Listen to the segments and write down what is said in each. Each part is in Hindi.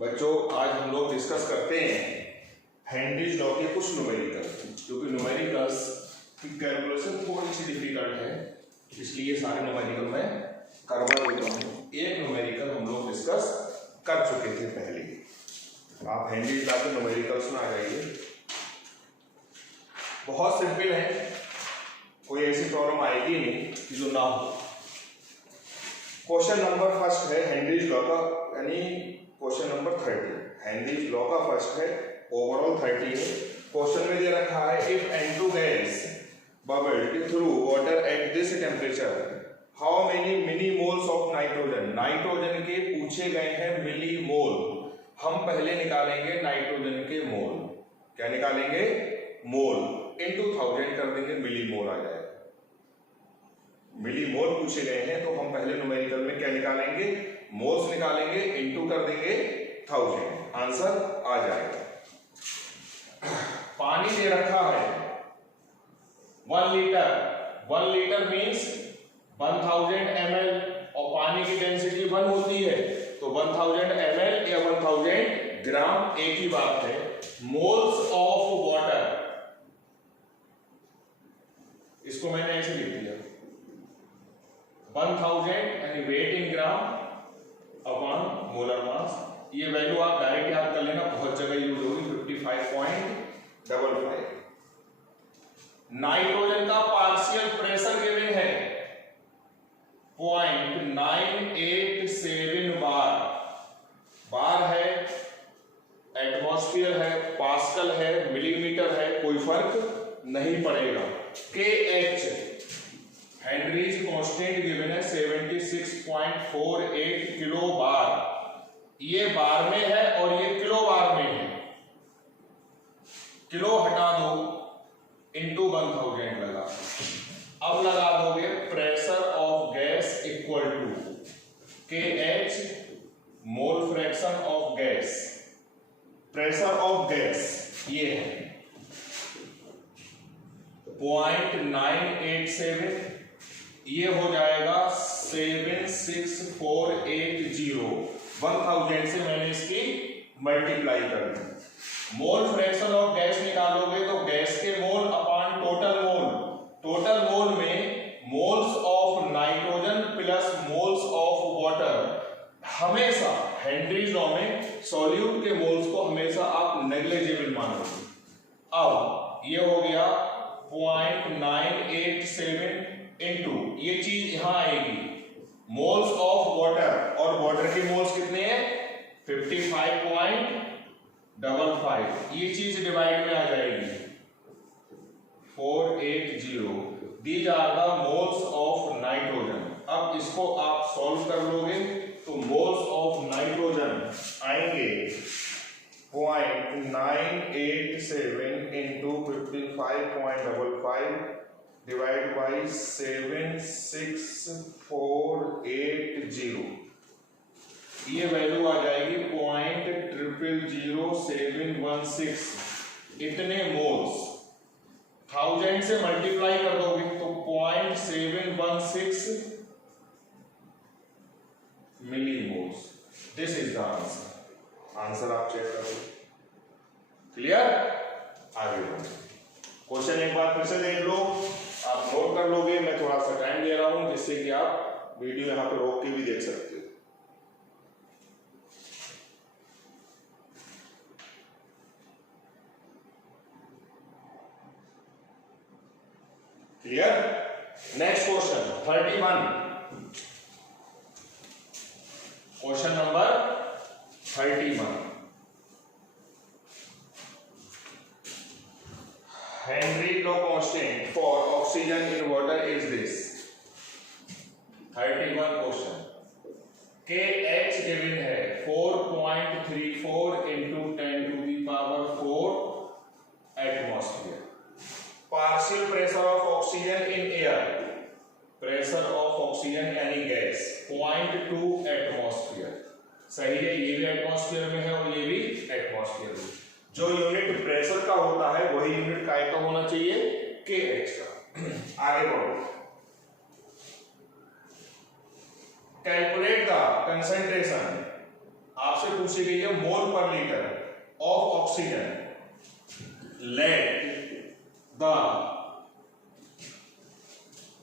बच्चों आज हम लोग डिस्कस करते हैं हेनरीज लॉ के कुछ न्यूमेरिकल, क्योंकि न्यूमेरिकल्स की कैलकुलेशन थोड़ी सी डिफिकल्ट है, इसलिए सारे न्यूमेरिकल मैं करवा देता हूँ। एक न्यूमेरिकल हम लोग डिस्कस कर चुके थे पहले। आप हेनरीज लॉ के न्यूमेरिकल्स में आ जाइए। बहुत सिंपल है, कोई ऐसी प्रॉब्लम आएगी नहीं कि जो ना हो। क्वेश्चन नंबर फर्स्ट है हेनरीज लॉ का, यानी क्वेश्चन नंबर 30। हेनरीज लॉ का फर्स्ट है, ओवरऑल 30 है। क्वेश्चन में दे रखा है if N2 gas bubbled through water at this temperature how many millimoles of nitrogen. Nitrogen के पूछे गए हैं मिली मोल। हम पहले निकालेंगे नाइट्रोजन के मोल। क्या निकालेंगे? मोल इनटू 1000 कर देंगे, मिली मोल आ जाएगा। मिली मोल पूछे गए हैं तो हम पहले न्यूमेरिकल में क्या निकालेंगे? मोल्स निकालेंगे, इनटू कर देंगे 1000, आंसर आ जाएगा। पानी दे रखा है 1 लीटर। 1 लीटर मीन्स 1000 ml और पानी की डेंसिटी 1 होती है, तो 1000 ml या 1000 ग्राम एक ही बात है। मोल्स ऑफ वाटर, इसको मैंने ऐसे लिख दिया 1000 यानी wait in gram upon molar मास। ये वैल्यू आप डायरेक्ट याद कर लेना, बहुत जगह यूज होगी। 55.55। नाइट्रोजन का पार्शियल प्रेशर गिवन है 0.987 बार। बार है, एटमॉस्फेयर है, पास्कल है, मिलीमीटर है, कोई फर्क नहीं पड़ेगा। KH हेनरीज कांस्टेंट गिवन है 76.48 किलो बार। ये बार में है और ये किलो बार में है। किलो हटा दो, इनटू 1000 लगा। अब लगा दोगे pressure of gas equal to KH mole fraction of gas. Pressure of gas ये है 0.987, ये हो जाएगा 76480। 1000 से मैंने इसकी मल्टीप्लाई कर दी। मोल फ्रैक्शन ऑफ गैस निकालोगे तो गैस के mole upon total mole. Total mole में moles of nitrogen plus moles of water. हमेशा हेनरीज लॉ में सॉल्यूट के मोल्स को हमेशा आप नेग्लिजिबल मानोगे। अब ये हो गया 0.987 इनटू, ये चीज यहां आएगी मोल्स ऑफ वाटर, और वाटर के मोल्स कितने हैं? 55.55। ये चीज डिवाइड में आ जाएगी 480। These are the moles of nitrogen. अब इसको आप सॉल्व कर लोगे तो मोल्स ऑफ नाइट्रोजन आएंगे 0.987 इंटू 55.55 डिवाइड बाई 76480। ये वैल्यू आ जाएगी 0.000716। इतने मोल्स 1000 से मल्टीप्लाई कर दोगे तो 0.716 milli moles. This is the answer. Answer आप चेक करो। क्लियर? आगे बढ़ो। क्वेश्चन एक बार फिर से देख लो, आप नोट कर लोगे। मैं थोड़ा सा टाइम दे रहा हूं जिससे कि आप वीडियो यहां पर रोक के भी देख सकते हो। Clear? Next question 31। Question number 31। Henry law constant for oxygen in water is this. 31 question. KH given है 4.34 into 10⁴ atmosphere. Partial pressure of oxygen in air, pressure of oxygen यानी गैस 0.2 एटमॉस्फेयर। सही है, ये भी एटमॉस्फेयर में है और ये भी एटमॉस्फेयर में। जो यूनिट प्रेशर का होता है वही यूनिट काय का होना चाहिए? KH का। आगे बढ़ो। Calculate the concentration. आप आपसे पूछी गई है मोल पर litre of oxygen, let the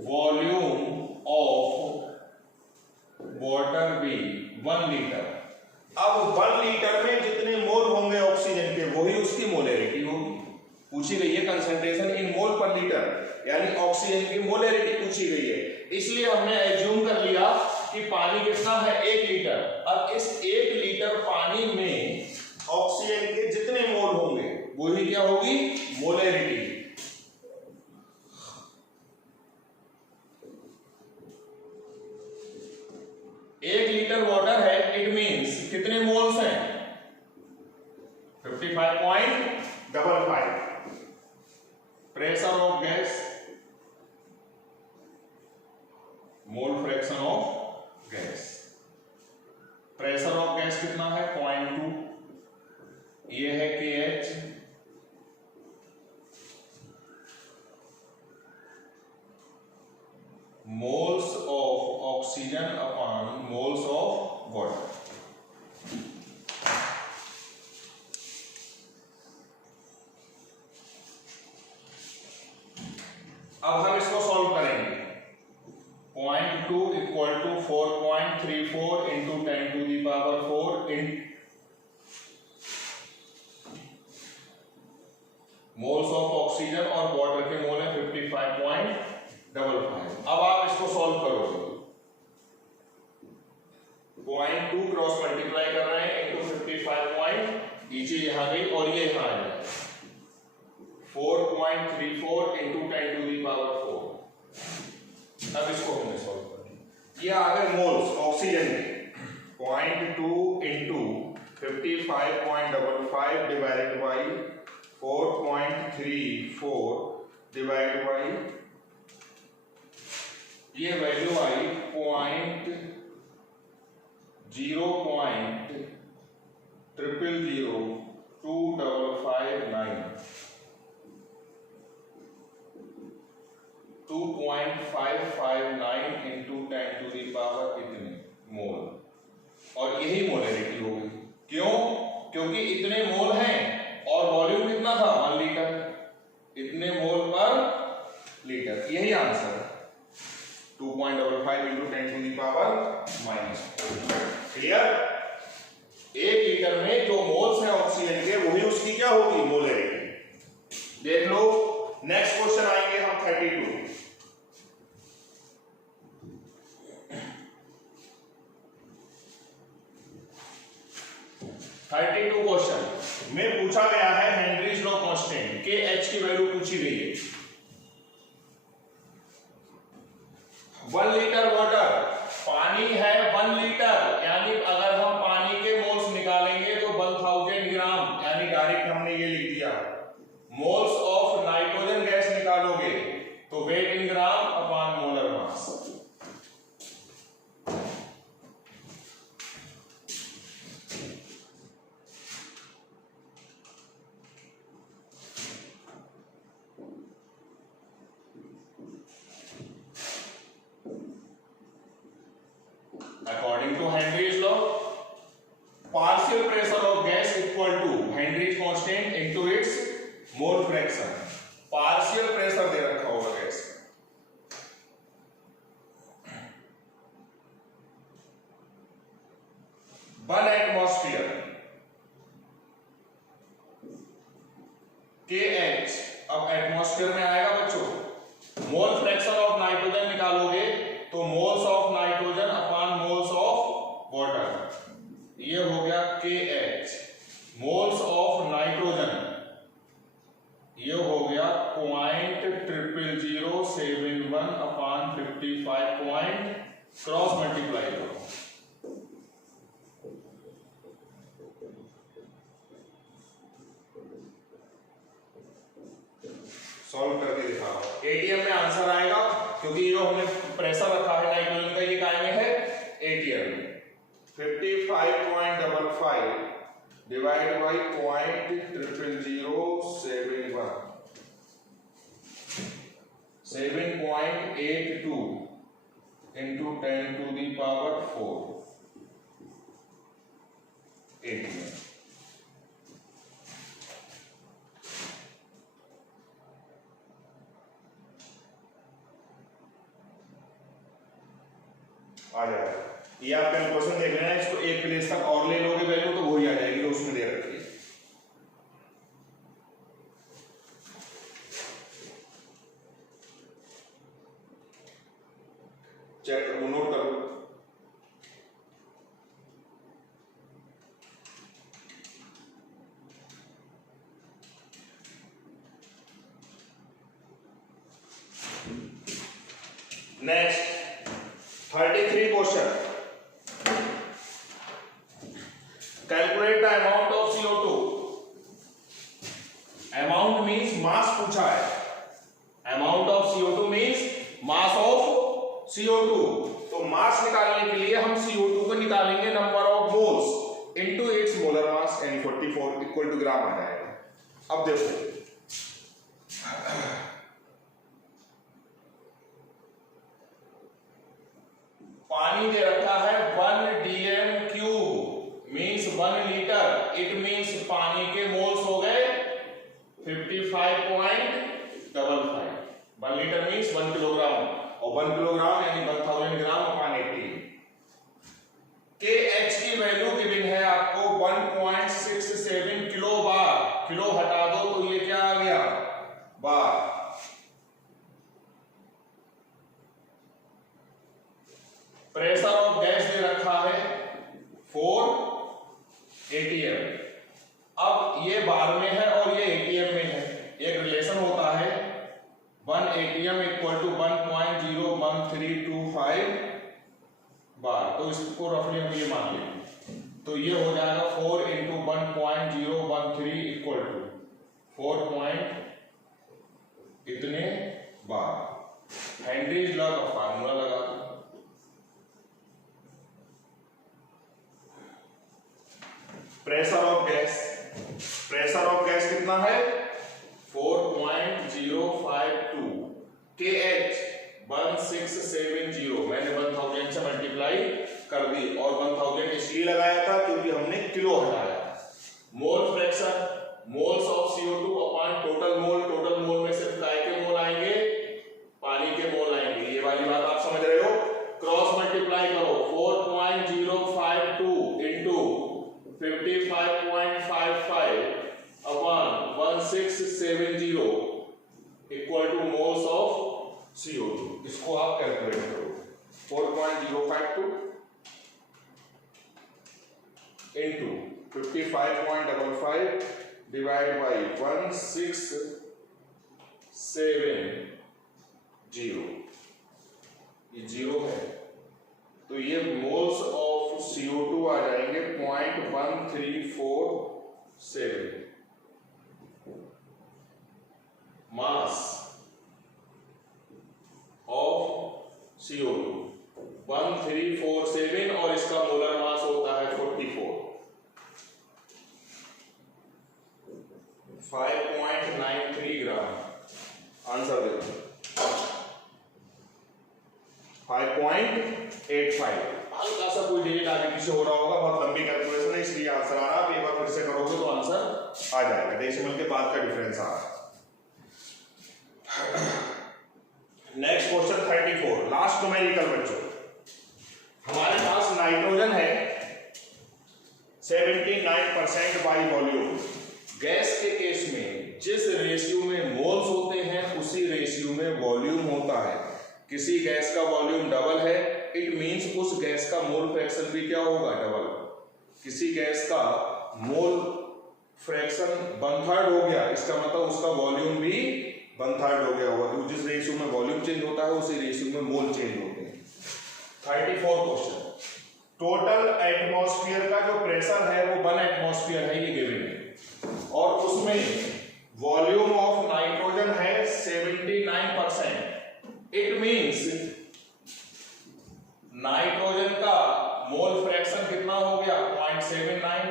volume of water be 1 litre. अब 1 लीटर में जितने मोल होंगे ऑक्सीजन के वही उसकी मोलेरिटी होगी। पूछी गई है कंसंट्रेशन इन मोल पर लीटर, यानी ऑक्सीजन की मोलेरिटी पूछी गई है। इसलिए हमने एज्यूम कर लिया कि पानी कितना है 1 लीटर। अब इस 1 लीटर पानी में ऑक्सीजन के जितने मोल होंगे वही क्या होगी, मोलेरिटी। एक लीटर वाटर है, इट मींस कितने मोल्स हैं, 55.55। Pressure of gas, mole fraction of gas, pressure of gas कितना है 0.2, ये है KH। Moles of oxygen upon moles of water. अब हम इसको सॉल्व करेंगे। 0.2 equal to 4.34 into 10 to the power 4 in moles of oxygen, और वाटर के मोल है 55.55। अब आप इसको सॉल्व करोगे, 0.2 क्रॉस मल्टीप्लाई कर रहे हैं इंटू 55 नीचे यहां गई और ये यहां आ जाए 4.34 इंटू 10 टू दी पावर 4। अब इसको हमने सॉल्व कर दिया। ये आ गए मोल्स ऑक्सीजन के, 0.2 into 55.55 divided by 4.34 divided by, ये वैल्यू आई 0.000259, 2.559 इंटू 10 टू दी पावर इतने मोल, और यही मोलेरिटी होगी। क्यों? क्योंकि इतने मोल हैं और वॉल्यूम कितना था 1 लीटर, इतने मोल पर लीटर, यही आंसर है 2.55 into 10 to the power -4। Clear? 1 litre में जो मोल्स हैं ऑक्सीजन के वही उसकी क्या होगी, मोलेरिटी। देख लो नेक्स्ट क्वेश्चन आएंगे हम 32। 32 क्वेश्चन में पूछा गया है हेनरीज लॉ कांस्टेंट के एच की वैल्यू पूछी गई है। 1 लीटर वाटर, पानी है 1 लीटर, यानी अगर हम पानी के मोल्स निकालेंगे तो 1000 ग्राम, यानी डायरेक्ट हमने ये लिख दिया। मोल्स ऑफ नाइट्रोजन गैस निकालोगे तो weight in gram upon molar mass. According to Henry's law, partial pressure of gas equal to Henry's constant into its mole fraction। Partial pressure दे रखा होगा गैस का, 1 एटमॉस्फेयर KH। अब एटमॉस्फेयर में आएगा बच्चों, मोल फ्रैक्शन ऑफ नाइट्रोजन निकालोगे तो moles of nitrogen upon moles of water, ये हो गया KH। मोल्स ऑफ नाइट्रोजन ये हो गया 0.00071 अपॉन 55 क्रॉस मल्टीप्लाई करो, सॉल्व करके दिखाओ। एटीएम में आंसर आएगा क्योंकि जो हमने प्रेशर रखा है नाइट्रोजन का ये काय में है एटीएम में। 55.55 divide by 0.00071, 7.82 into 10 to the power 4। ATM। आ जाएगा। ये आप क्वेश्चन देख लेना, इसको एक प्लेस तक और ले लोगे वैल्यू तो वही आ जाएगी जो उसमें दे रखी है। चेक करो, नोट करो। Next 33 question. Calculate the amount of CO2। Amount means mass पूछा है। Amount of CO2 means mass of CO2। तो मास निकालने के लिए हम CO2 को निकालेंगे number of moles into its molar mass, यानी 44 इक्वल टू ग्राम आ जाएगा। अब देखो पानी दे रखा है 1 dm cube means 1 litre. It means पानी के मोल्स हो गए 55.55। 1 लीटर मींस 1 किलोग्राम, और 1 किलोग्राम यानी 1000 ग्राम अपान 80। KH की वैल्यू गिवन है आपको 1.67 किलो बार। किलो हटा दो तो ये क्या आ गया, बार। प्रेशर ऑफ गैस दे रखा है 4 ATM। अब ये बार में है और ये ATM में है। एक रिलेशन होता है 1 ATM इक्वल टू 1.01325 बार। तो इसको रफली हम ये मान लेंगे, तो ये हो जाएगा 4 इंटू 1.013 इक्वल टू 4 पॉइंट इतने बार। हेनरीज लॉ का फार्मूला लगा दो। Pressure of gas, pressure of gas कितना है 4.052। KH 1670, मैंने 1000 से मल्टीप्लाई कर दी और 1000 इसलिए लगाया था क्योंकि हमने किलो हटाया। Mole fraction, moles of CO2 upon total mole. Total mole में सिर्फ काय के मोल आएंगे, पानी के मोल आएंगे। ये वाली बात आप समझ रहे हो। क्रॉस मल्टीप्लाई करो 4.052 into 55.55 upon 1670 equal two moles of CO2। इसको आप कैलकुलेट करो। 4.052 इंटू 55.55 डिवाइड बाई 1670, ये जीरो है तो ये मोल्स ऑफ CO2 आ जाएंगे 0.1347। मास ऑफ CO2 1347 और इसका मोलर मास होता है 44। 5.93 ग्राम। आंसर देखो 5.85। हल्का सा कोई डिलीट आगे पीछे हो रहा होगा, बहुत लंबी कैलकुलेशन है इसलिए आंसर आ रहा है। आप एक बार फिर से करोगे तो आंसर आ जाएगा। डेसिमल के बाद का डिफरेंस आ रहा है। नेक्स्ट क्वेश्चन 34, लास्ट न्यूमेरिकल बच्चों। हमारे पास नाइट्रोजन है 79% बाई वॉल्यूम। गैस के केस में जिस रेशियो में मोल्स होते हैं उसी रेशियो में वॉल्यूम होता है। किसी गैस का वॉल्यूम डबल है, इट मींस उस गैस का मोल फ्रैक्शन भी क्या होगा, डबल। किसी गैस का मोल फ्रैक्शन 1/3 हो गया, इसका मतलब उसका वॉल्यूम भी 1/3 हो गया होगा। तो जिस रेशियो में वॉल्यूम चेंज होता है उसी रेशियो में मोल चेंज होते हैं। 34 क्वेश्चन। टोटल एटमॉस्फेयर का जो प्रेशर है वो 1 एटमॉस्फेयर है, ये गिवन है, और उसमें वॉल्यूम ऑफ नाइट्रोजन है 79%। इट मींस नाइट्रोजन का मोल फ्रैक्शन कितना हो गया 0.79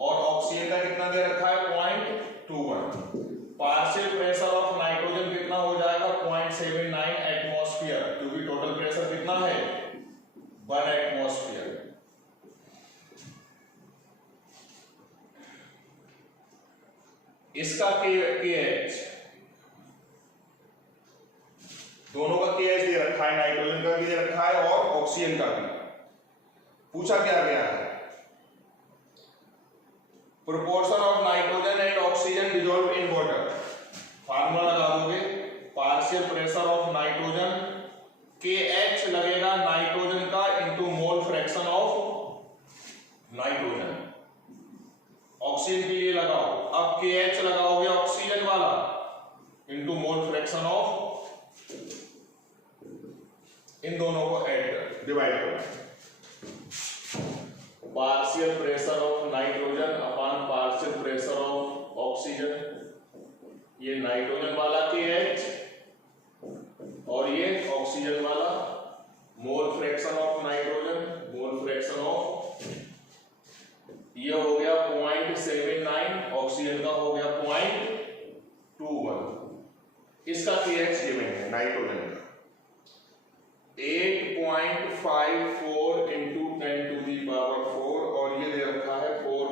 और ऑक्सीजन का कितना दे रखा है 0.21। पार्शियल प्रेशर ऑफ नाइट्रोजन कितना हो जाएगा 0.79 एटमॉस्फेयर, क्योंकि टोटल प्रेशर कितना है 1 एटमॉस्फेयर। इसका के एच, दोनों का के एच दे रखा है, नाइट्रोजन का भी दे रखा है और ऑक्सीजन का भी। पूछा क्या गया है, proportion of nitrogen and oxygen dissolve in water. Formula लगा दोगे, पार्शियल प्रेशर ऑफ नाइट्रोजन, के एच लगेगा नाइट्रोजन का into mole fraction of nitrogen. Oxygen के लिए लगाओ, अब के एच लगाओगे ऑक्सीजन वाला इंटू मोल फ्रैक्शन ऑफ, इन दोनों को ऐड कर डिवाइड करो। Partial pressure of nitrogen upon partial pressure of oxygen, ये नाइट्रोजन वाला के एच और ये ऑक्सीजन वाला, मोल fraction of nitrogen, mole fraction of, ये हो गया 0.79, ऑक्सीजन का हो गया 0.21। इसका के एच गिवन है नाइट्रोजन का 8.54 इंटू 10⁴ और ये दे रखा है 4.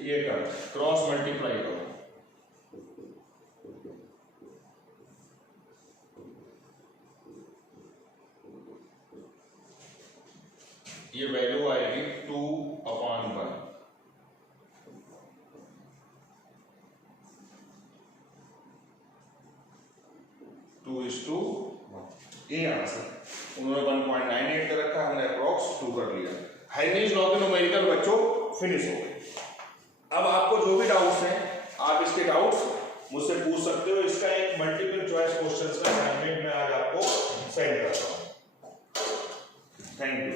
ये कर क्रॉस मल्टीप्लाई करो, ये वैल्यू आएगी 2/1, 2:1। ये आंसर उन्होंने 1.98 कर रखा है, हमने अप्रॉक्स 2 कर लिया। हेनरीज लॉ के न्यूमेरिकल बच्चों फिनिश हो गए। अब आपको जो भी डाउट्स हैं आप इसके डाउट्स मुझसे पूछ सकते हो। इसका एक मल्टीपल चॉइस क्वेश्चंस का असाइनमेंट मैं आज आपको सेंड करता हूँ। Thank you.